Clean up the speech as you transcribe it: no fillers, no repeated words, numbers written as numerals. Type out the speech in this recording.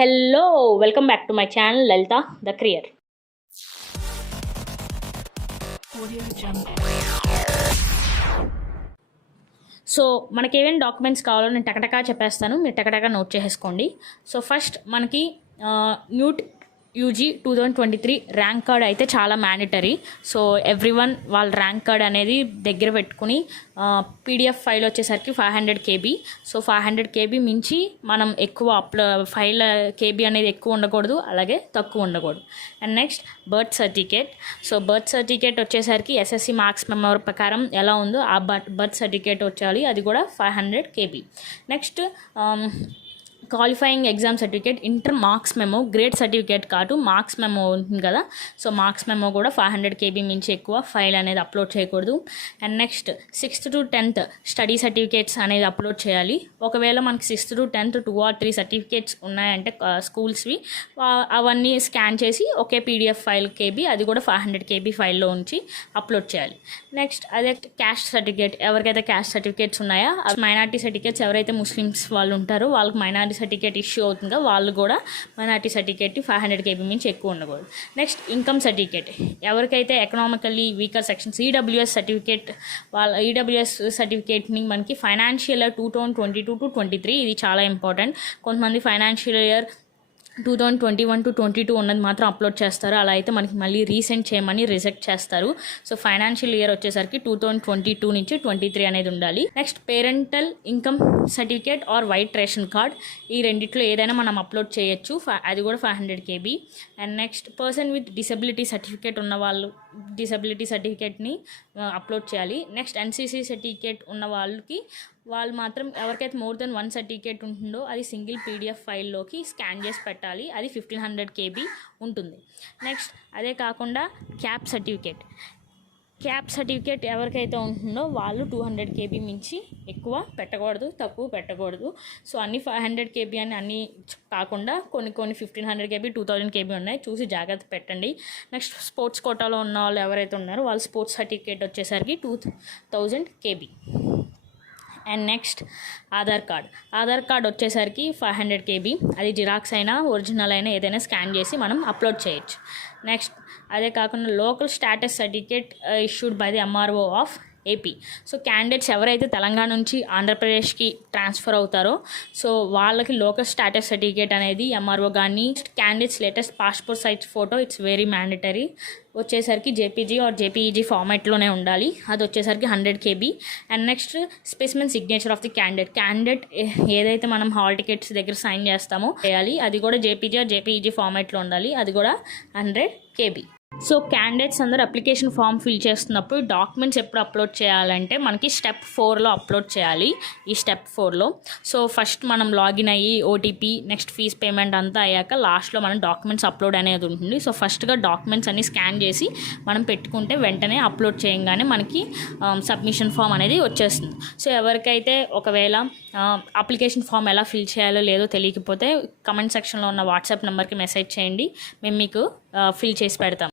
Hello, welcome back to my channel Lalithha the Creare. So మనకి ఏమేమి documents కావాలో నేను టకటకా చెప్పేస్తాను, మీరు టకటకా నోట్ చేసేసుకోండి. సో ఫస్ట్ మనకి న్యూట్ యూజీ 2023 ర్యాంక్ కార్డ్ అయితే చాలా మ్యాండటరీ. సో ఎవ్రీవన్ వాళ్ళ ర్యాంక్ కార్డ్ అనేది దగ్గర పెట్టుకుని పీడిఎఫ్ ఫైల్ వచ్చేసరికి 500 KB. సో 500 KB మించి మనం ఎక్కువ ఫైల్ KB అనేది ఎక్కువ ఉండకూడదు, అలాగే తక్కువ ఉండకూడదు. And next birth certificate. So birth certificate వచ్చేసరికి SSC మార్క్స్ మెమో ప్రకారం ఎలా ఉందో ఆ బర్త్ సర్టిఫికేట్ వచ్చాలి, అది కూడా 500 KB. Next qualifying exam certificate, inter marks memo, grade certificate కాదు మార్క్స్ మెమో ఉంటుంది కదా. సో మార్క్స్ మెమో కూడా 500 KB మించి ఎక్కువ ఫైల్ అనేది అప్లోడ్ చేయకూడదు. And next 6th to 10th study certificates అనేది అప్లోడ్ చేయాలి. ఒకవేళ మనకి 6th to 10th 2 or 3 certificates ఉన్నాయంటే స్కూల్స్వి, అవన్నీ స్కాన్ చేసి ఒకే PDF ఫైల్ KB, అది కూడా 500 KB ఫైల్లో ఉంచి అప్లోడ్ చేయాలి. నెక్స్ట్ అదే క్యాస్ట్ సర్టిఫికేట్, ఎవరికైతే క్యాస్ట్ సర్టిఫికేట్స్ ఉన్నాయో మైనారిటీ సర్టిఫికేట్స్, ఎవరైతే ముస్లిమ్స్ వాళ్ళు ఉంటారో వాళ్ళకి మైనారిటీ సర్టిఫికేట్ ఇష్యూ అవుతుందో వాళ్ళు కూడా మైనారిటీ సర్టిఫికేట్ 500 KB మించి ఎక్కువ ఉండకూడదు. నెక్స్ట్ ఇన్కమ్ సర్టిఫికేట్, ఎవరికైతే economically weaker sections EWS certificate, వాళ్ళ EWS సర్టిఫికేట్ని మనకి ఫైనాన్షియల్ ఇయర్ 2022 to 23, ఇది చాలా ఇంపార్టెంట్. కొంతమంది ఫైనాన్షియల్ ఇయర్ 2021 to 22 ఉన్నది మాత్రం అప్లోడ్ చేస్తారు, అలా అయితే మనకి మళ్ళీ రీసెంట్ చేయమని రిజెక్ట్ చేస్తారు. సో ఫైనాన్షియల్ ఇయర్ వచ్చేసరికి 2022 నుంచి 23 అనేది ఉండాలి. Next parental income certificate or white ration card, ఈ రెండిట్లో ఏదైనా మనం అప్లోడ్ చేయొచ్చు, అది కూడా 500 KB. And next person with disability certificate ఉన్న వాళ్ళు డిసబిలిటీ సర్టిఫికేట్ని అప్లోడ్ చేయాలి. నెక్స్ట్ NCC సర్టిఫికేట్ ఉన్న వాళ్ళు మాత్రం ఎవరికైతే మోర్ దెన్ 1 సర్టిఫికేట్ ఉంటుందో అది సింగిల్ PDF ఫైల్లోకి స్కాన్ చేసి పెట్టాలి, అది 1500 KB ఉంటుంది. నెక్స్ట్ అదే కాకుండా క్యాప్ సర్టిఫికేట్ ఎవరికైతే ఉంటుందో వాళ్ళు 200 KB మించి ఎక్కువ పెట్టకూడదు, తక్కువ పెట్టకూడదు. సో అన్ని 500 KB అని అన్నీ కాకుండా కొన్ని 1500 KB 2000 KB ఉన్నాయి, చూసి జాగ్రత్త పెట్టండి. నెక్స్ట్ స్పోర్ట్స్ కోటాలో ఉన్న వాళ్ళు ఎవరైతే ఉన్నారో వాళ్ళ స్పోర్ట్స్ సర్టిఫికేట్ వచ్చేసరికి 2000 KB. And next Aadhaar card వచ్చేసరికి 500 KB, అది జిరాక్స్ అయినా ఒరిజినల్ అయినా ఏదైనా స్కాన్ చేసి మనం అప్లోడ్ చేయొచ్చు. నెక్స్ట్ అదే కాకుండా local status certificate issued by the MRO of AP. So candidates ఎవరైతే తెలంగాణ నుంచి ఆంధ్రప్రదేశ్కి ట్రాన్స్ఫర్ అవుతారో సో వాళ్ళకి లోకల్ స్టాటస్ సర్టిఫికేట్ అనేది MRO కానీ candidates latest passport size photo, it's very mandatory, వచ్చేసరికి JPG ఆర్ JPEG ఫార్మాట్లోనే ఉండాలి, అది వచ్చేసరికి 100 KB. And next specimen signature of the candidate ఏదైతే మనం హాల్ టికెట్స్ దగ్గర సైన్ చేస్తామో చేయాలి, అది కూడా JPG ఆర్ JPEG ఫార్మాట్లో ఉండాలి, అది కూడా 100 KB. సో క్యాండిడేట్స్ అందరూ అప్లికేషన్ ఫామ్ ఫిల్ చేస్తున్నప్పుడు డాక్యుమెంట్స్ ఎప్పుడు అప్లోడ్ చేయాలంటే మనకి స్టెప్ 4లో అప్లోడ్ చేయాలి. ఈ స్టెప్ 4లో సో ఫస్ట్ మనం లాగిన్ అయ్యి OTP నెక్స్ట్ ఫీజ్ పేమెంట్ అంతా అయ్యాక లాస్ట్లో మనం డాక్యుమెంట్స్ అప్లోడ్ అనేది ఉంటుంది. సో ఫస్ట్గా డాక్యుమెంట్స్ అన్ని స్కాన్ చేసి మనం పెట్టుకుంటే వెంటనే అప్లోడ్ చేయగానే మనకి సబ్మిషన్ ఫామ్ అనేది వచ్చేస్తుంది. సో ఎవరికైతే ఒకవేళ అప్లికేషన్ ఫామ్ ఎలా ఫిల్ చేయాలో లేదో తెలియకపోతే కమెంట్ సెక్షన్లో ఉన్న వాట్సాప్ నెంబర్కి మెసేజ్ చేయండి, మేము మీకు ఫిల్ చేసి పెడతాం.